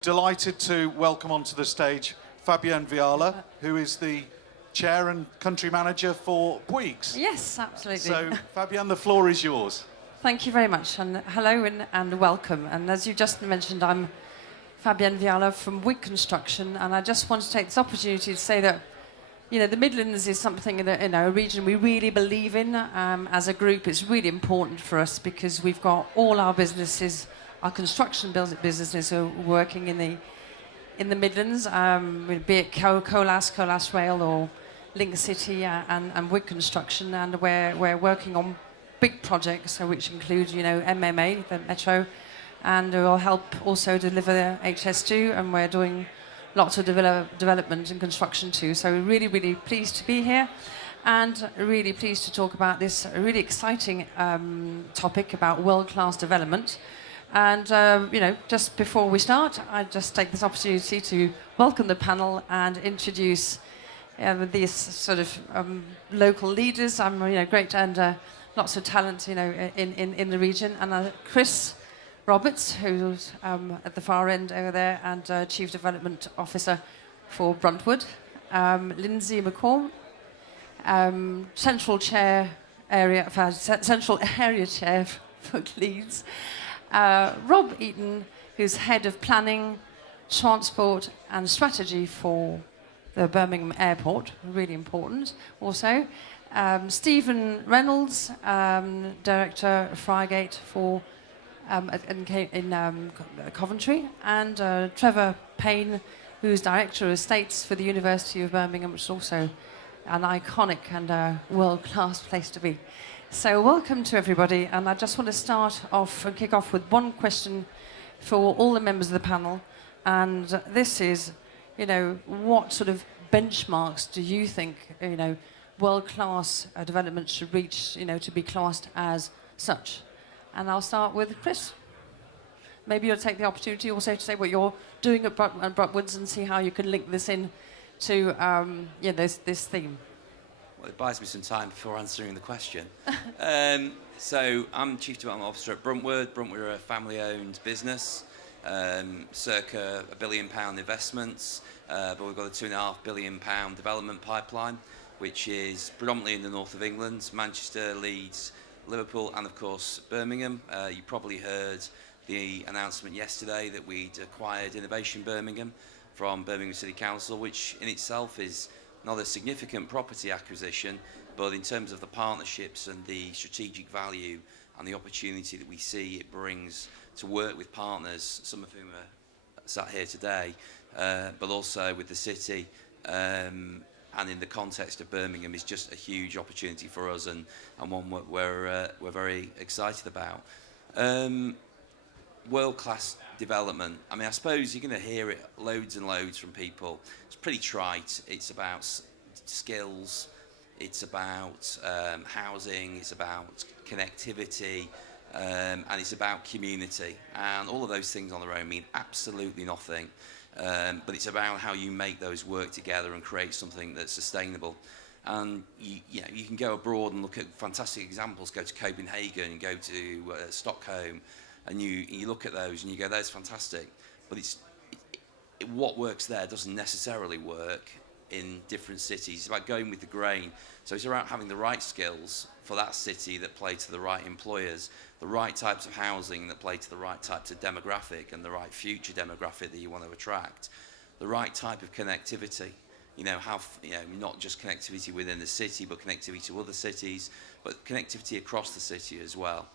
Delighted to welcome onto the stage Fabienne Viala, who is the chair and country manager for Puigs. Yes, absolutely. So, Fabienne, the floor is yours. Thank you very much, and hello and welcome. And as you just mentioned, I'm Fabienne Viala from Bouygues Construction, and I just want to take this opportunity to say that, you know, the Midlands is something in a region we really believe in. As a group, it's really important for us because we've got all our businesses, our construction businesses are working in the Midlands, be it Colas Rail or Link City and Bouygues Construction, and we're working on big projects which include, you know, MMA, the metro, and will help also deliver HS2, and we're doing lots of development and construction too. So we're really, really pleased to be here, and really pleased to talk about this really exciting topic about world-class development. And, you know, just before we start, I'd just take this opportunity to welcome the panel and introduce these sort of local leaders. I'm, you know, great and lots of talent, you know, in the region. And Chris Roberts, who's at the far end over there, and Chief Development Officer for Bruntwood. Lindsay McCorm, Central Area Chair for Leeds. Rob Eaton, who's Head of Planning, Transport and Strategy for the Birmingham Airport, really important also. Stephen Reynolds, Director of Friegate for in Coventry, and Trevor Payne, who's Director of Estates for the University of Birmingham, which is also an iconic and world-class place to be. So welcome to everybody, and I just want to start off and kick off with one question for all the members of the panel, and this is, you know, what sort of benchmarks do you think, you know, world-class development should reach, you know, to be classed as such? And I'll start with Chris. Maybe you'll take the opportunity also to say what you're doing at Bruntwoods and see how you can link this in to yeah, this theme. Well, it buys me some time before answering the question. So I'm Chief Development Officer at Bruntwood. Bruntwood are a family-owned business, circa £1 billion investments, but we've got a £2.5 billion development pipeline, which is predominantly in the north of England, Manchester, Leeds, Liverpool, and of course Birmingham. You probably heard the announcement yesterday that we'd acquired Innovation Birmingham from Birmingham City Council, which in itself is not a significant property acquisition, but in terms of the partnerships and the strategic value and the opportunity that we see it brings to work with partners, some of whom are sat here today, but also with the city, and in the context of Birmingham, is just a huge opportunity for us, and one we're very excited about. World-class development. I mean, I suppose you're going to hear it loads and loads from people. It's pretty trite. It's about skills. It's about housing. It's about connectivity. And it's about community. And all of those things on their own mean absolutely nothing. But it's about how you make those work together and create something that's sustainable. And you know, you can go abroad and look at fantastic examples. Go to Copenhagen, go to Stockholm, and you look at those and you go, that's fantastic. But what works there doesn't necessarily work in different cities. It's about going with the grain. So it's about having the right skills for that city that play to the right employers, the right types of housing that play to the right types of demographic and the right future demographic that you want to attract, the right type of connectivity. You know, not just connectivity within the city, but connectivity to other cities, but connectivity across the city as well.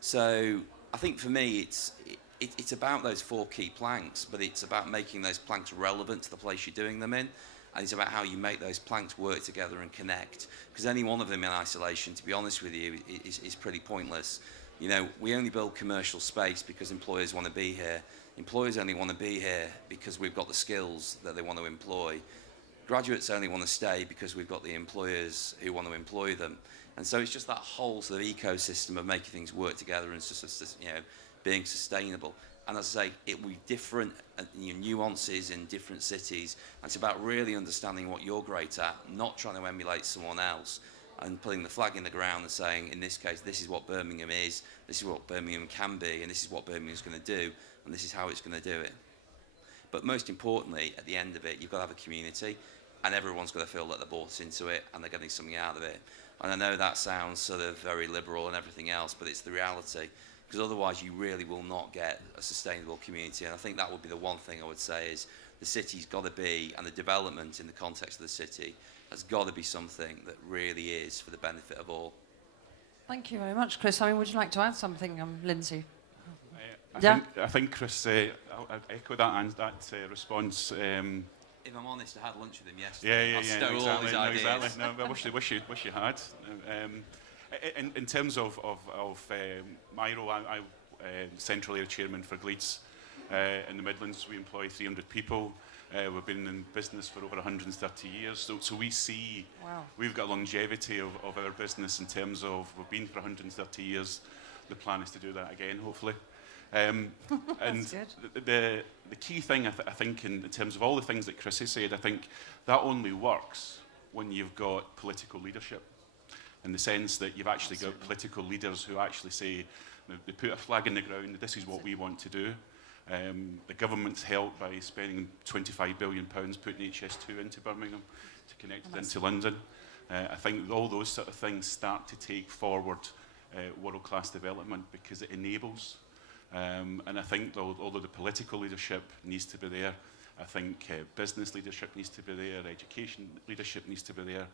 So I think for me, it's about those four key planks, but it's about making those planks relevant to the place you're doing them in, and it's about how you make those planks work together and connect. Because any one of them in isolation, to be honest with you, is pretty pointless. You know, we only build commercial space because employers want to be here. Employers only want to be here because we've got the skills that they want to employ. Graduates only want to stay because we've got the employers who want to employ them. And so it's just that whole sort of ecosystem of making things work together and just, you know, being sustainable. And as I say, it will be different nuances in different cities. And it's about really understanding what you're great at, not trying to emulate someone else, and putting the flag in the ground and saying, in this case, this is what Birmingham is, this is what Birmingham can be, and this is what Birmingham's going to do, and this is how it's going to do it. But most importantly, at the end of it, you've got to have a community, and everyone's got to feel that they're bought into it and they're getting something out of it. And I know that sounds sort of very liberal and everything else, but it's the reality. Because otherwise you really will not get a sustainable community. And I think that would be the one thing I would say is the city's got to be, and the development in the context of the city has got to be something that really is for the benefit of all. Thank you very much, Chris. I mean, would you like to add something, Lindsay? I think Chris, I'll echo that and that response. If I'm honest, I had lunch with him yesterday. Yeah, stole all his ideas. exactly. No, I wish you had. In terms of my role, I'm central area chairman for Gleeds. In the Midlands, we employ 300 people. We've been in business for over 130 years, so we see we've got longevity of our business in terms of we've been for 130 years. The plan is to do that again, hopefully. And the key thing I think in terms of all the things that Chris has said, I think that only works when you've got political leadership, in the sense that you've actually got political leaders who actually say, they put a flag in the ground, this is what we want to do. The government's helped by spending £25 billion putting HS2 into Birmingham to connect it into London. I think all those sort of things start to take forward world-class development because it enables. And I think although the political leadership needs to be there, I think business leadership needs to be there, education leadership needs to be there,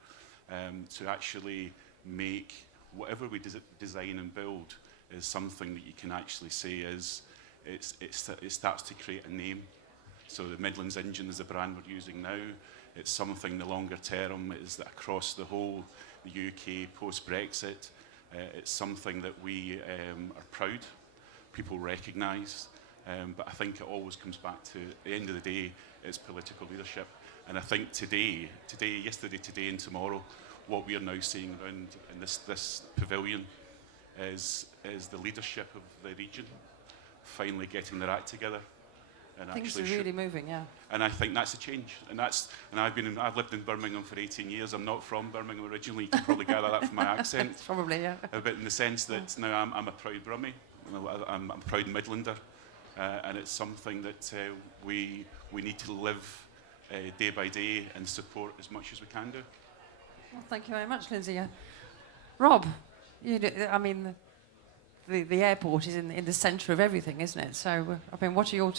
to actually make whatever we design and build is something that you can actually say is, it starts to create a name. So the Midlands Engine is the brand we're using now. It's something the longer term is that across the whole the UK post-Brexit. It's something that we are proud. People recognise, but I think it always comes back to, at the end of the day, it's political leadership. And I think yesterday, today and tomorrow, what we are now seeing around in this pavilion is the leadership of the region finally getting their act together. And things are really moving, yeah. And I think that's a change. And I've lived in Birmingham for 18 years. I'm not from Birmingham originally. You can probably gather that from my accent. Probably, yeah. But in the sense that now I'm a proud Brummie. I'm a proud Midlander, and it's something that we need to live day by day and support as much as we can do. Well, thank you very much, Lindsay. Rob, I mean, the airport is in the centre of everything, isn't it? So, I mean, what's your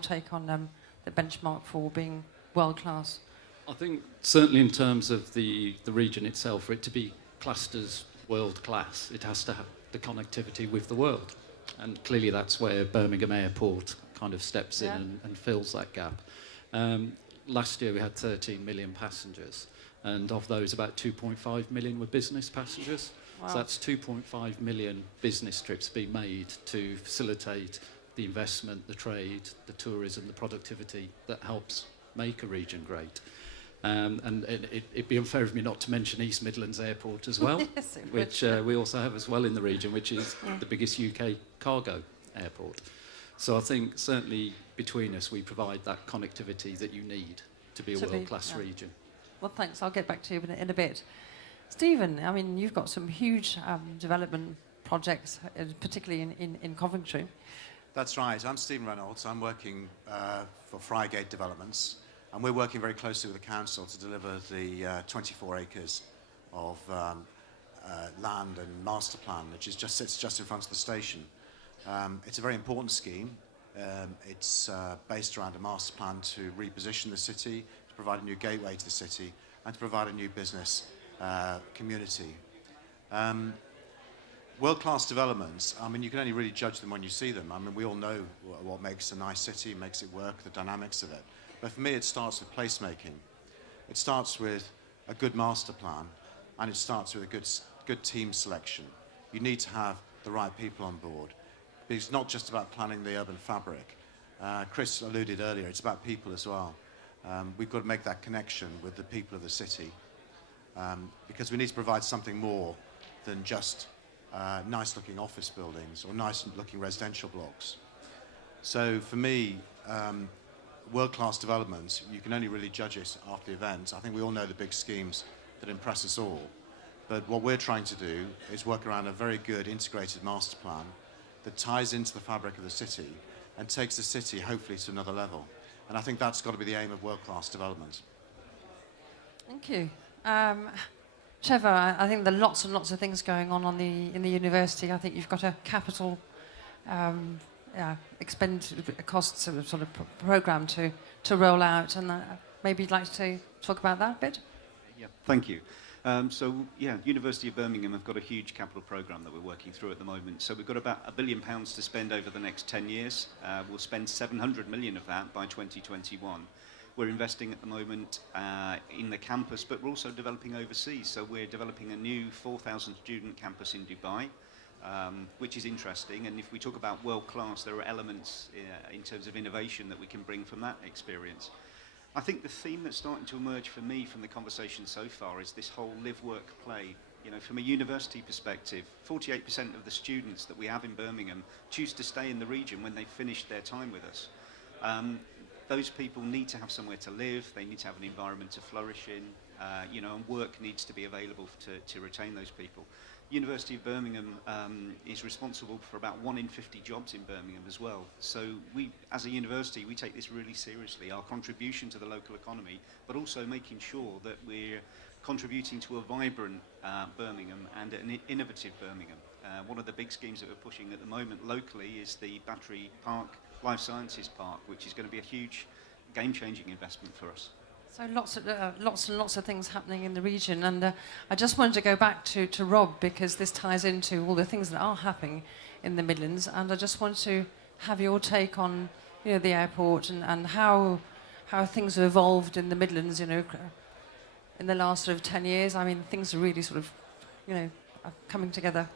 take on the benchmark for being world class? I think certainly in terms of the region itself, for it to be classed as world class, it has to have the connectivity with the world. And clearly that's where Birmingham Airport kind of steps in and fills that gap. Last year we had 13 million passengers, and of those about 2.5 million were business passengers. Wow. So that's 2.5 million business trips being made to facilitate the investment, the trade, the tourism, the productivity that helps make a region great. And it'd be unfair of me not to mention East Midlands Airport as well, yes, which we also have as well in the region, which is the biggest UK cargo airport. So I think certainly between us we provide that connectivity that you need to be a world-class region. Well, thanks. I'll get back to you in a bit. Stephen, I mean, you've got some huge development projects, particularly in Coventry. That's right. I'm Stephen Reynolds. I'm working for Frygate Developments. And we're working very closely with the council to deliver the 24 acres of land and master plan, which sits just in front of the station. It's a very important scheme. It's based around a master plan to reposition the city, to provide a new gateway to the city, and to provide a new business community. World-class developments, I mean, you can only really judge them when you see them. I mean, we all know what makes a nice city, makes it work, the dynamics of it. But for me, it starts with placemaking. It starts with a good master plan, and it starts with a good team selection. You need to have the right people on board. It's not just about planning the urban fabric. Chris alluded earlier, it's about people as well. We've got to make that connection with the people of the city, because we need to provide something more than just nice-looking office buildings or nice-looking residential blocks. So for me, world-class development, you can only really judge it after the event. I think we all know the big schemes that impress us all. But what we're trying to do is work around a very good integrated master plan that ties into the fabric of the city and takes the city, hopefully, to another level. And I think that's got to be the aim of world-class development. Thank you. Trevor, I think there are lots and lots of things going on in the university. I think you've got a capital costs sort of program to roll out, and maybe you'd like to talk about that a bit? Yeah, thank you. University of Birmingham have got a huge capital programme that we're working through at the moment. So we've got about £1 billion to spend over the next 10 years. We'll spend 700 million of that by 2021. We're investing at the moment in the campus, but we're also developing overseas. So we're developing a new 4,000 student campus in Dubai, which is interesting. And if we talk about world class, there are elements in terms of innovation that we can bring from that experience. I think the theme that's starting to emerge for me from the conversation so far is this whole live, work, play. You know, from a university perspective, 48% of the students that we have in Birmingham choose to stay in the region when they've finished their time with us. Those people need to have somewhere to live, they need to have an environment to flourish in, and work needs to be available to retain those people. University of Birmingham is responsible for about 1 in 50 jobs in Birmingham as well. So we, as a university, we take this really seriously, our contribution to the local economy, but also making sure that we're contributing to a vibrant Birmingham and an innovative Birmingham. One of the big schemes that we're pushing at the moment locally is the Battery Park Life Sciences Park, which is going to be a huge game-changing investment for us. So lots and lots of things happening in the region, and I just wanted to go back to Rob, because this ties into all the things that are happening in the Midlands, and I just want to have your take on the airport and how things have evolved in the Midlands in the last sort of 10 years. I mean, things are really sort of are coming together.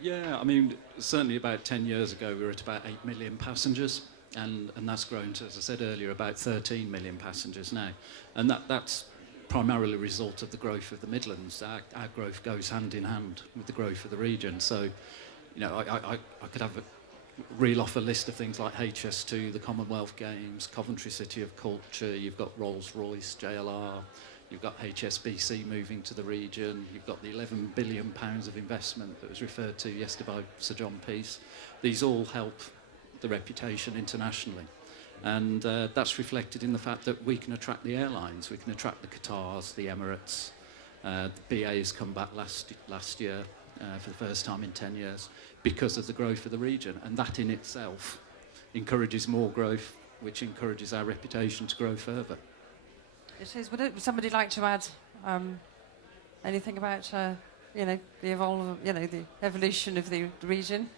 Yeah, I mean, certainly about 10 years ago we were at about 8 million passengers, and that's grown to, as I said earlier, about 13 million passengers now. And that's primarily a result of the growth of the Midlands. Our growth goes hand in hand with the growth of the region. So, I could have reel off a list of things like HS2, the Commonwealth Games, Coventry City of Culture, you've got Rolls-Royce, JLR, you've got HSBC moving to the region, you've got the £11 billion of investment that was referred to yesterday by Sir John Peace. These all help the reputation internationally. And that's reflected in the fact that we can attract the airlines, we can attract the Qatars, the Emirates. The BA has come back last year for the first time in 10 years because of the growth of the region. And that in itself encourages more growth, which encourages our reputation to grow further. It is. Would somebody like to add anything about the evolution of the region?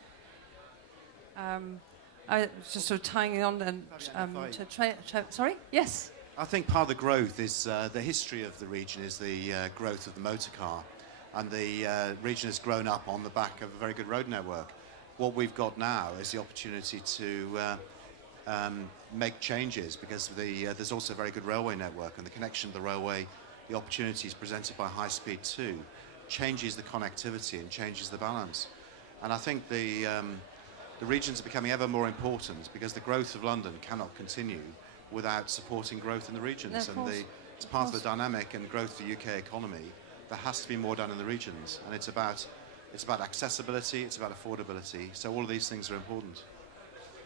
I just sort of tying on and sorry, yes. I think part of the growth is the history of the region is the growth of the motor car, and the region has grown up on the back of a very good road network. What we've got now is the opportunity to make changes, because there's also a very good railway network, and the connection to the railway, the opportunities presented by High Speed 2 changes the connectivity and changes the balance. And I think the regions are becoming ever more important, because the growth of London cannot continue without supporting growth in the regions. No, it's part of the dynamic and growth of the UK economy. There has to be more done in the regions, and it's about accessibility, it's about affordability. So all of these things are important.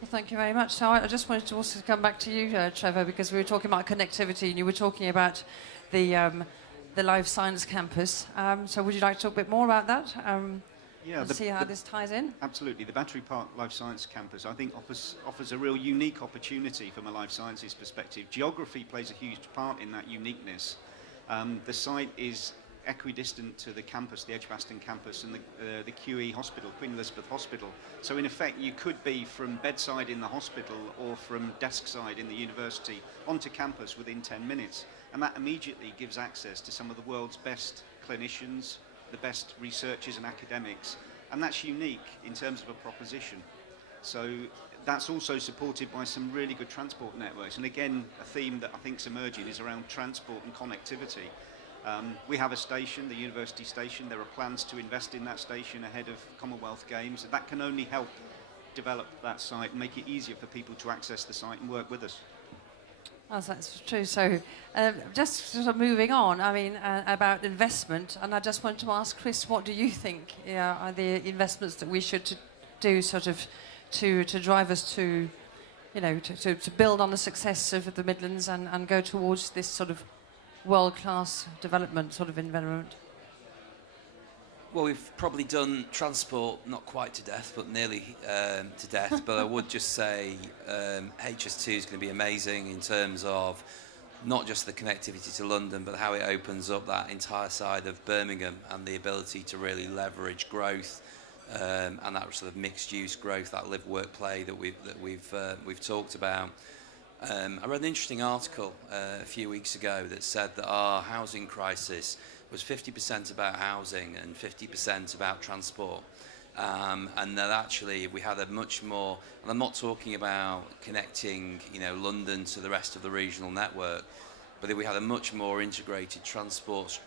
Well, thank you very much. So I just wanted to also come back to you, Trevor, because we were talking about connectivity and you were talking about the Life Science Campus. So would you like to talk a bit more about that? See how this ties in? Absolutely. The Battery Park Life Science Campus, I think, offers a real unique opportunity from a life sciences perspective. Geography plays a huge part in that uniqueness. The site is equidistant to the campus, the Edgbaston campus, and the QE hospital, Queen Elizabeth Hospital. So in effect, you could be from bedside in the hospital or from desk side in the university onto campus within 10 minutes. And that immediately gives access to some of the world's best clinicians, the best researchers and academics, and that's unique in terms of a proposition. So that's also supported by some really good transport networks. And again, a theme that I think is emerging is around transport and connectivity. We have a station, the university station. There are plans to invest in that station ahead of Commonwealth Games. That can only help develop that site and make it easier for people to access the site and work with us. Well, that's true. So just sort of moving on, I mean, about investment, and I just want to ask Chris, what do you think are the investments that we should do sort of to drive us to you know, to build on the success of the Midlands and go towards this sort of world-class development sort of environment? Well, we've probably done transport not quite to death, but nearly to death. But I would just say HS2 is going to be amazing in terms of not just the connectivity to London, but how it opens up that entire side of Birmingham and the ability to really leverage growth and that sort of mixed-use growth, that live-work-play that we've talked about. I read an interesting article a few weeks ago that said that our housing crisis was 50% about housing and 50% about transport. And that actually we had a much more, and I'm not talking about connecting, you know, London to the rest of the regional network, but that we had a much more integrated transport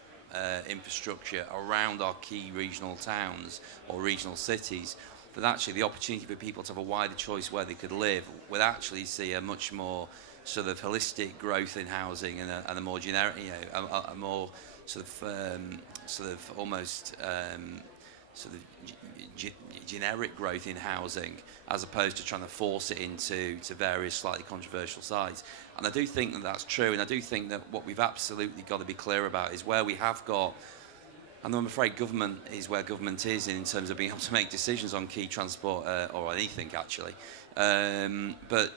infrastructure around our key regional towns or regional cities, that actually the opportunity for people to have a wider choice where they could live would actually see a much more sort of holistic growth in housing and a more generic, you know, a more sort of almost sort of generic growth in housing, as opposed to trying to force it into various slightly controversial sides. And I do think that that's true, and I do think that what we've absolutely got to be clear about is where we have got, and I'm afraid government is where government is in terms of being able to make decisions on key transport or anything actually. But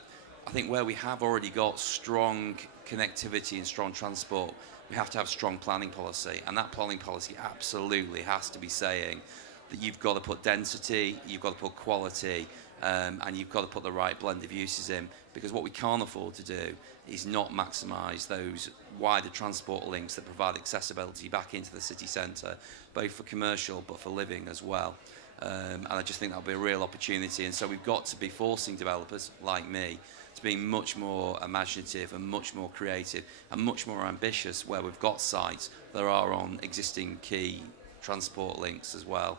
I think where we have already got strong connectivity and strong transport, we have to have strong planning policy, and that planning policy absolutely has to be saying that you've got to put density, you've got to put quality, and you've got to put the right blend of uses in, because what we can't afford to do is not maximise those wider transport links that provide accessibility back into the city centre, both for commercial but for living as well. And I just think that'll be a real opportunity, and so we've got to be forcing developers like me to be much more imaginative and much more creative and much more ambitious where we've got sites that are on existing key transport links as well.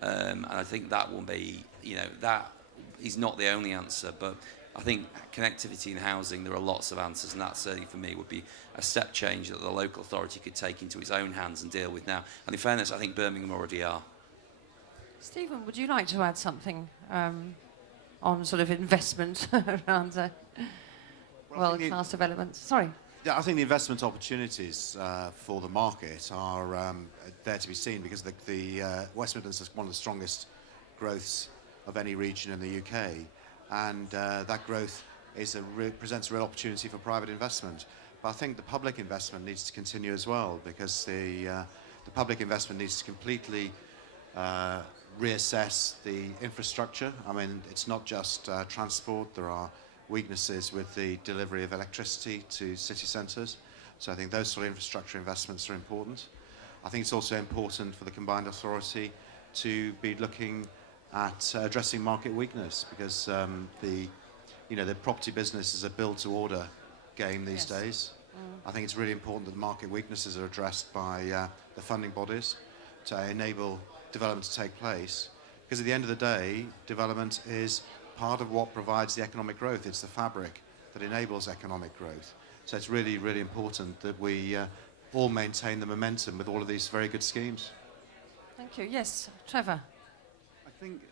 And I think that will be, you know, that is not the only answer, but I think connectivity in housing, there are lots of answers, and that certainly for me would be a step change that the local authority could take into its own hands and deal with now. And in fairness, I think Birmingham already are. Stephen, would you like to add something on sort of investment around world-class developments? Sorry. Yeah, I think the investment opportunities for the market are there to be seen, because the West Midlands is one of the strongest growths of any region in the UK, and that growth presents a real opportunity for private investment. But I think the public investment needs to continue as well, because the public investment needs to completely reassess the infrastructure. I mean, it's not just transport. There are weaknesses with the delivery of electricity to city centres. So I think those sort of infrastructure investments are important. I think it's also important for the combined authority to be looking at addressing market weakness, because the property business is a build-to-order game these days. I think it's really important that the market weaknesses are addressed by the funding bodies to enable development to take place, because at the end of the day, development is part of what provides the economic growth. It's the fabric that enables economic growth. So it's really, really important that we all maintain the momentum with all of these very good schemes. Thank you. Yes, Trevor.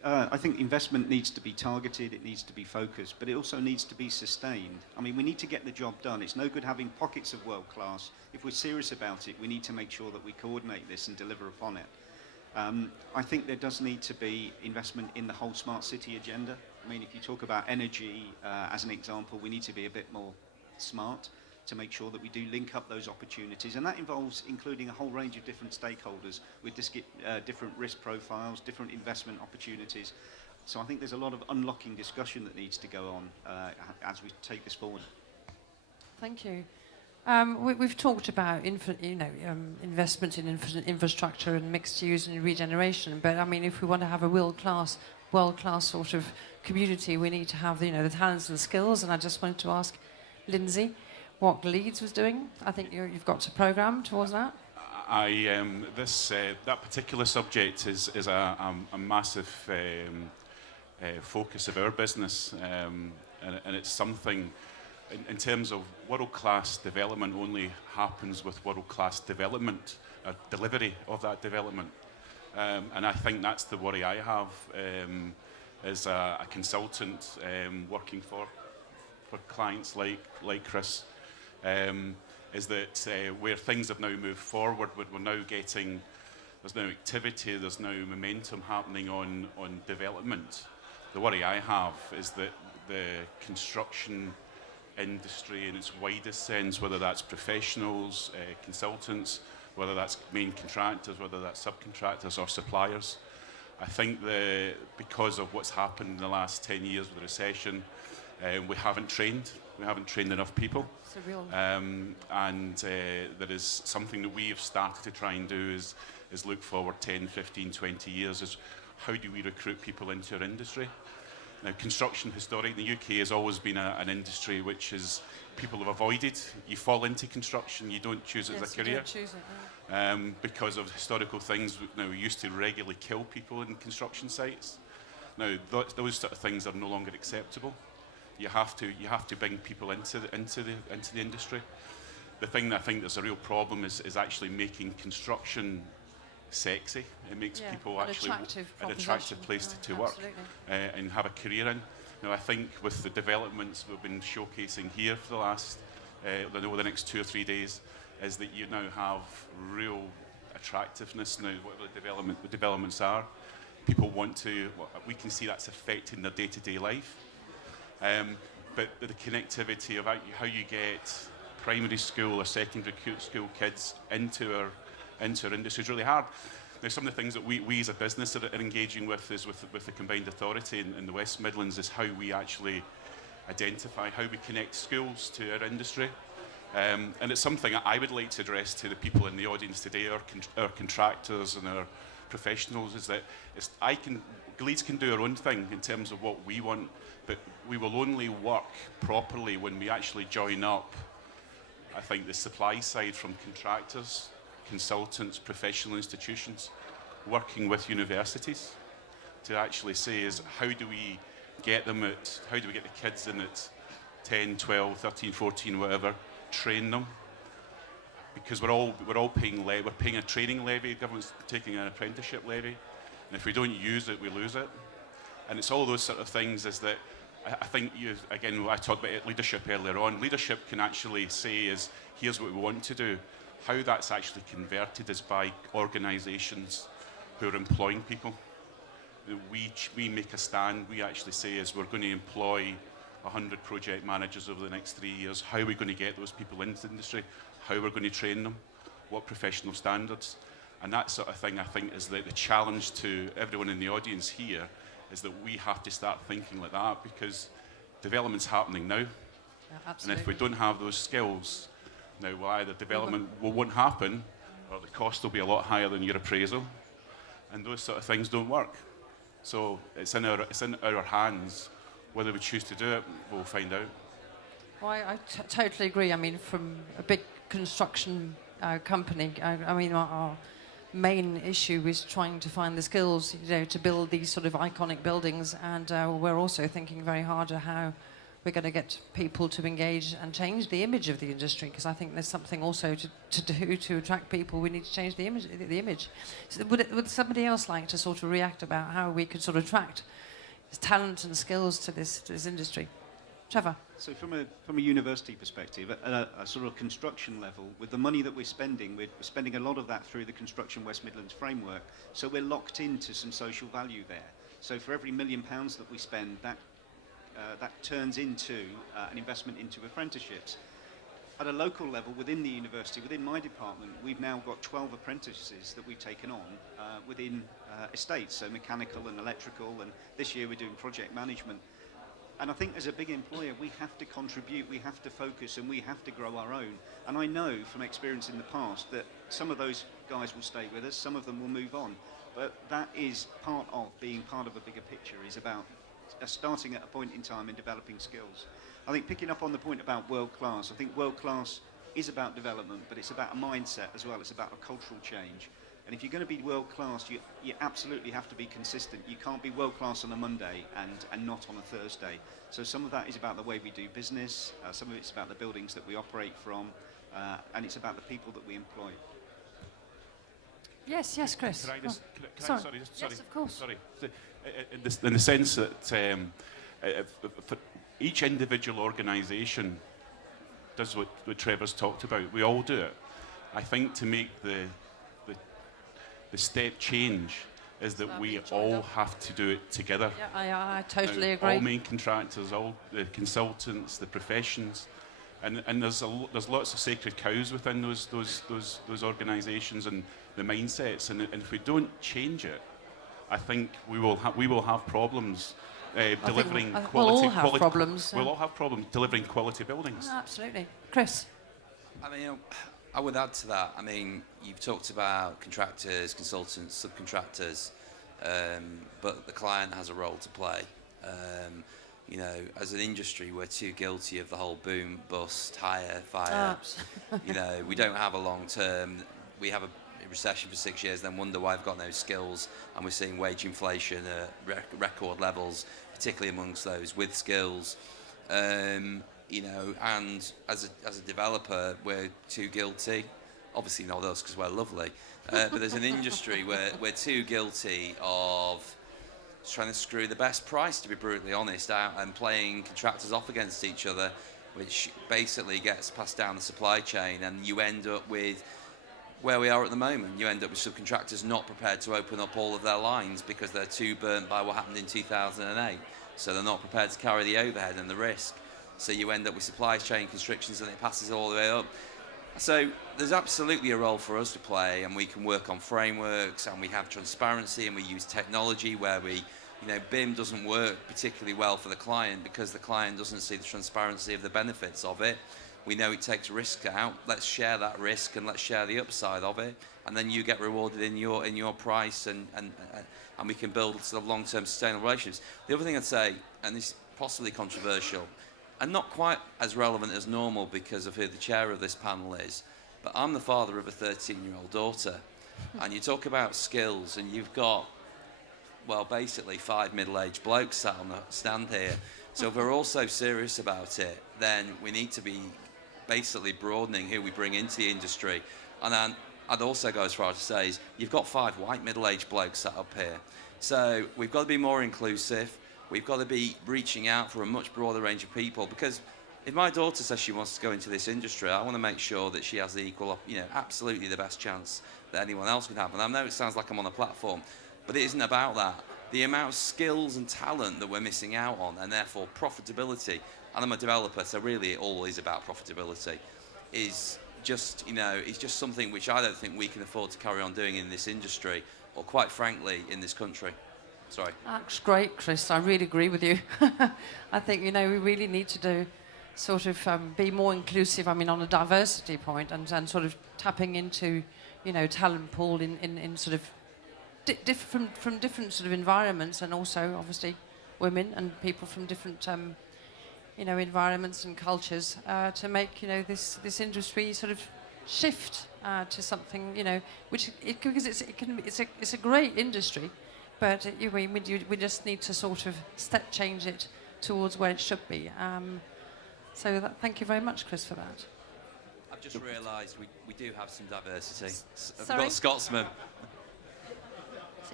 I think investment needs to be targeted, it needs to be focused, but it also needs to be sustained. I mean, we need to get the job done. It's no good having pockets of world class. If we're serious about it, we need to make sure that we coordinate this and deliver upon it. I think there does need to be investment in the whole smart city agenda. I mean, if you talk about energy as an example, we need to be a bit more smart to make sure that we do link up those opportunities, and that involves including a whole range of different stakeholders with different risk profiles, different investment opportunities. So I think there's a lot of unlocking discussion that needs to go on as we take this forward. Thank you. We've talked about investment in infrastructure and mixed use and regeneration, but I mean, if we want to have a world class sort of community, we need to have the talents and the skills. And I just wanted to ask Lindsay what Leeds was doing. I think you've got a programme towards that. That particular subject is a massive focus of our business, and it's something. In terms of world-class development, only happens with world-class development, delivery of that development. And I think that's the worry I have as a consultant working for for clients like Chris, is that where things have now moved forward, we're now getting, there's now activity, there's now momentum happening on development. The worry I have is that the construction industry in its widest sense, whether that's professionals, consultants, whether that's main contractors, whether that's subcontractors or suppliers, I think because of what's happened in the last 10 years with the recession, we haven't trained enough people. There is something that we have started to try and do is look forward 10, 15, 20 years, is how do we recruit people into our industry? Now, construction historically in the UK has always been an industry which is people have avoided. You fall into construction, you don't choose it as a career. You don't choose it, because of historical things. Now, we used to regularly kill people in construction sites. Now, those sort of things are no longer acceptable. You have to bring people into the industry. The thing that I think there's a real problem is actually making construction sexy. It makes people actually an attractive place to work and have a career in. You know, I think with the developments we've been showcasing here for the last, over the next 2 or 3 days, is that you now have real attractiveness now. Whatever the developments are, people want to. We can see that's affecting their day-to-day life. But the connectivity of how you get primary school or secondary school kids into our industry is really hard. Now, some of the things that we as a business are engaging with is with the combined authority in the West Midlands, is how we actually identify, how we connect schools to our industry. And it's something I would like to address to the people in the audience today, our contractors and our professionals, is that Leeds can do our own thing in terms of what we want, but we will only work properly when we actually join up, I think, the supply side from contractors, consultants, professional institutions, working with universities to actually say is how do we get the kids in at 10, 12, 13, 14, whatever, train them, because we're all paying we're paying a training levy, the government's taking an apprenticeship levy, and if we don't use it, we lose it. And it's all those sort of things, is that I think I talked about leadership earlier on. Leadership can actually say is, here's what we want to do. How that's actually converted is by organisations who are employing people. We make a stand. We actually say is we're going to employ 100 project managers over the next 3 years. How are we going to get those people into the industry? How we're going to train them? What professional standards? And that sort of thing, I think, is the challenge to everyone in the audience here, is that we have to start thinking like that, because development's happening now. Yeah, and if we don't have those skills, now either development won't happen, or the cost will be a lot higher than your appraisal, and those sort of things don't work. So it's in our hands. Whether we choose to do it, we'll find out. Well, I totally agree. I mean, from a big construction company, I mean, our main issue is trying to find the skills, to build these sort of iconic buildings, and we're also thinking very hard at how we're going to get people to engage and change the image of the industry, because I think there's something also to do to attract people. We need to change the image. So would somebody else like to sort of react about how we could sort of attract talent and skills to this industry? Trevor? So from a university perspective, at a sort of construction level, with the money that we're spending a lot of that through the Construction West Midlands framework, so we're locked into some social value there. So for every £1 million that we spend, that turns into an investment into apprenticeships. At a local level, within the university, within my department, we've now got 12 apprentices that we've taken on within estates, so mechanical and electrical, and this year we're doing project management. And I think as a big employer, we have to contribute, we have to focus, and we have to grow our own. And I know from experience in the past that some of those guys will stay with us, some of them will move on. But that is part of being part of a bigger picture, is about starting at a point in time and developing skills. I think picking up on the point about world class, I think world class is about development, but it's about a mindset as well. It's about a cultural change. And if you're going to be world class, you absolutely have to be consistent. You can't be world class on a Monday and not on a Thursday. So some of that is about the way we do business, some of it's about the buildings that we operate from, and it's about the people that we employ. Yes, Chris. Sorry. Yes, of course. Sorry. In the sense that each individual organisation does what Trevor's talked about. We all do it. I think to make the step change is that we all have to do it together. Yeah, I totally Now, agree. all main contractors, all the consultants, the professions, and there's lots of sacred cows within those organisations and the mindsets. And if we don't change it, I think we will have problems delivering quality. We'll all have problems. We'll all have problems delivering quality buildings. Absolutely, Chris. I mean, I would add to that. I mean, you've talked about contractors, consultants, subcontractors, but the client has a role to play. You know, as an industry, we're too guilty of the whole boom, bust, hire, fire. You know, we don't have a long term. We have a recession for 6 years, then wonder why I've got no skills, and we're seeing wage inflation at record levels, particularly amongst those with skills. You know, and as a developer, we're too guilty. Obviously not us, because we're lovely. But there's an industry where we're too guilty of trying to screw the best price, to be brutally honest, out and playing contractors off against each other, which basically gets passed down the supply chain, and you end up with where we are at the moment. You end up with subcontractors not prepared to open up all of their lines because they're too burnt by what happened in 2008. So they're not prepared to carry the overhead and the risk. So you end up with supply chain constrictions, and it passes all the way up. So there's absolutely a role for us to play, and we can work on frameworks, and we have transparency, and we use technology where we, you know, BIM doesn't work particularly well for the client because the client doesn't see the transparency of the benefits of it. We know it takes risk out. Let's share that risk and let's share the upside of it, and then you get rewarded in your price, and we can build sort of long-term sustainable relationships. The other thing I'd say, and this is possibly controversial, and not quite as relevant as normal because of who the chair of this panel is, but I'm the father of a 13-year-old daughter, and you talk about skills, and you've got, well, basically 5 middle-aged blokes sat on the stand here. So if we're all so serious about it, then we need to be basically broadening who we bring into the industry. And then I'd also go as far as to say is you've got 5 white middle-aged blokes sat up here. So we've got to be more inclusive. We've got to be reaching out for a much broader range of people, because if my daughter says she wants to go into this industry, I want to make sure that she has the equal, you know, absolutely the best chance that anyone else would have. And I know it sounds like I'm on a platform, but it isn't about that. The amount of skills and talent that we're missing out on, and therefore profitability, and I'm a developer, so really it all is about profitability, is just, you know, it's just something which I don't think we can afford to carry on doing in this industry, or quite frankly, in this country. Sorry. That's great, Chris. I really agree with you. I think, you know, we really need to do sort of be more inclusive, I mean, on a diversity point, and sort of tapping into, you know, talent pool in sort of from different sort of environments, and also, obviously, women and people from different, you know, environments and cultures to make, you know, this industry sort of shift to something, you know, which because it's a great industry. But we just need to sort of step change it towards where it should be. Thank you very much, Chris, for that. I've just realised we do have some diversity. We've Sorry? got Scotsmen.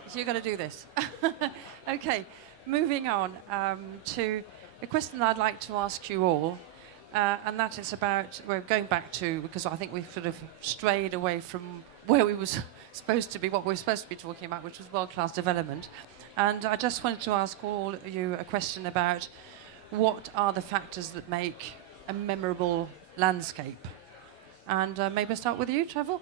So you're going to do this. Okay, moving on to a question that I'd like to ask you all, and that is about, we're going back to, because I think we've sort of strayed away from where we was supposed to be, what we're supposed to be talking about, which was world-class development. And I just wanted to ask all of you a question about what are the factors that make a memorable landscape? And maybe I'll start with you, Trevor.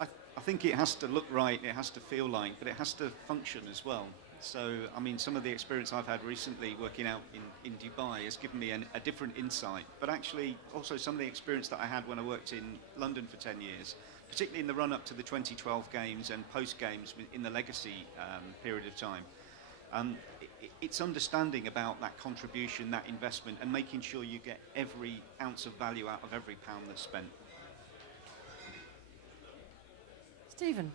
I think it has to look right, it has to feel like, but it has to function as well. So, I mean, some of the experience I've had recently working out in Dubai has given me a different insight. But actually, also some of the experience that I had when I worked in London for 10 years, particularly in the run-up to the 2012 games and post-games in the legacy period of time. It's understanding about that contribution, that investment, and making sure you get every ounce of value out of every pound that's spent. Stephen.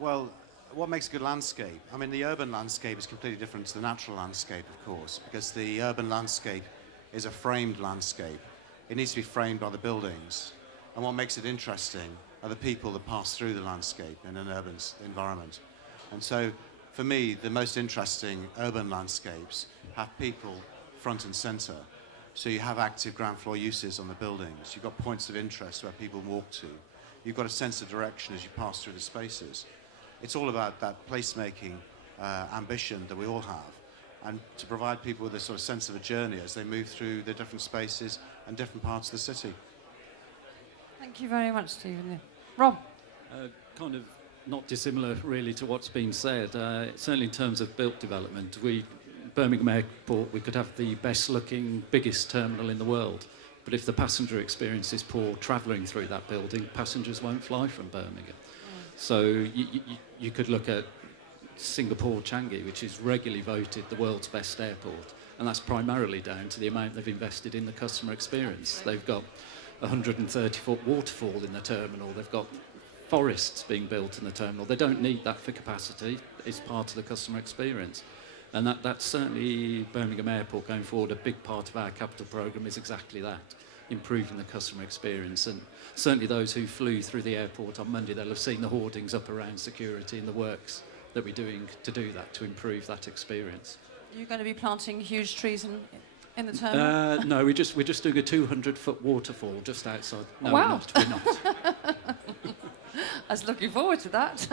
Well, what makes a good landscape? I mean, the urban landscape is completely different to the natural landscape, of course, because the urban landscape is a framed landscape. It needs to be framed by the buildings. And what makes it interesting are the people that pass through the landscape in an urban environment. And so for me, the most interesting urban landscapes have people front and centre. So you have active ground floor uses on the buildings. You've got points of interest where people walk to. You've got a sense of direction as you pass through the spaces. It's all about that placemaking ambition that we all have, and to provide people with a sort of sense of a journey as they move through the different spaces and different parts of the city. Thank you very much, Stephen. Rob? Kind of not dissimilar really to what's been said. Certainly in terms of built development, Birmingham Airport, we could have the best looking, biggest terminal in the world. But if the passenger experience is poor travelling through that building, passengers won't fly from Birmingham. So you could look at Singapore Changi, which is regularly voted the world's best airport. And that's primarily down to the amount they've invested in the customer experience. They've got a 130-foot waterfall in the terminal. They've got forests being built in the terminal. They don't need that for capacity. It's part of the customer experience. And that's certainly Birmingham Airport going forward. A big part of our capital programme is exactly that, improving the customer experience. And certainly those who flew through the airport on Monday, they'll have seen the hoardings up around security and the works that we're doing to do that, to improve that experience. Are you going to be planting huge trees in the terminal? No, we're just doing a 200-foot waterfall just outside. No, Wow. we're not. I was looking forward to that.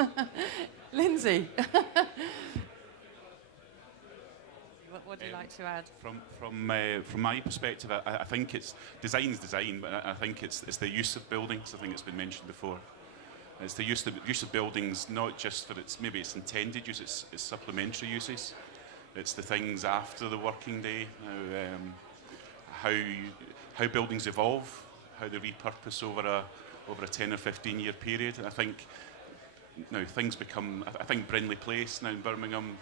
Lindsay? What would you like to add? From my perspective, I think it's design's design, but I think it's the use of buildings. I think it's been mentioned before. It's the use of buildings, not just for its intended use, it's supplementary uses. It's the things after the working day, how buildings evolve, how they repurpose over a 10 or 15 year period. And I think now things become. I think Brindley Place now in Birmingham.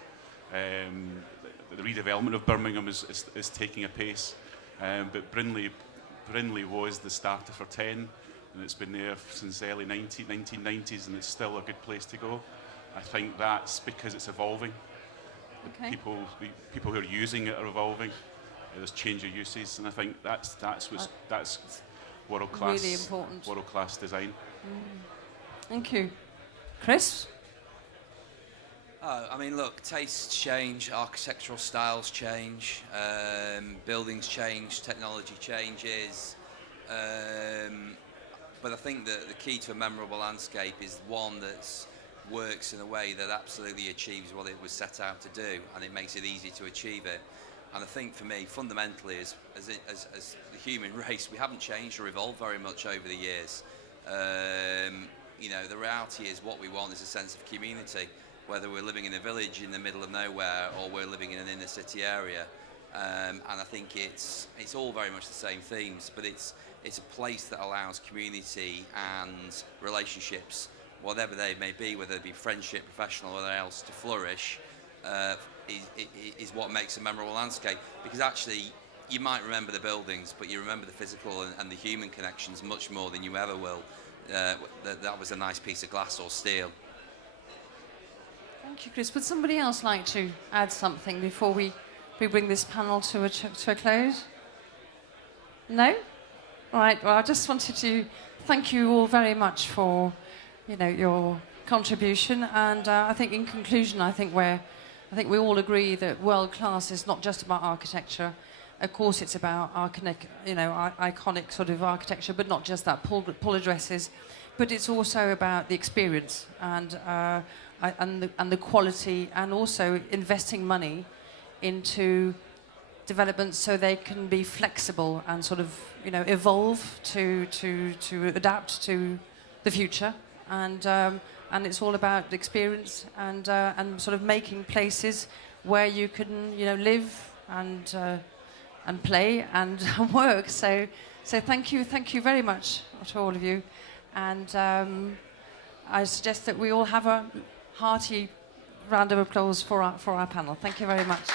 The redevelopment of Birmingham is taking a pace, but Brindley was the starter for 10, and it's been there since the early 1990s, and it's still a good place to go. I think that's because it's evolving. Okay. People who are using it are evolving. There's change of uses, and I think that's world class. Really important. World class design. Thank you. Chris? I mean, look, tastes change, architectural styles change, buildings change, technology changes. But I think that the key to a memorable landscape is one that works in a way that absolutely achieves what it was set out to do, and it makes it easy to achieve it. And I think for me, fundamentally, as the human race, we haven't changed or evolved very much over the years. The reality is what we want is a sense of community, whether we're living in a village in the middle of nowhere or we're living in an inner city area. And I think it's all very much the same themes, but it's a place that allows community and relationships, whatever they may be, whether it be friendship, professional, or whatever else, to flourish, is what makes a memorable landscape. Because actually, you might remember the buildings, but you remember the physical and the human connections much more than you ever will. That was a nice piece of glass or steel. Thank you, Chris. Would somebody else like to add something before we bring this panel to a close? No? All right. Well, I just wanted to thank you all very much for, your contribution. And I think, in conclusion, I think we all agree that world class is not just about architecture. Of course, it's about iconic sort of architecture, but not just that, pull addresses. But it's also about the experience and the quality, and also investing money into developments so they can be flexible and sort of evolve to adapt to the future. And it's all about experience and sort of making places where you can live and play and work. So thank you very much to all of you. And I suggest that we all have a hearty round of applause for our panel. Thank you very much.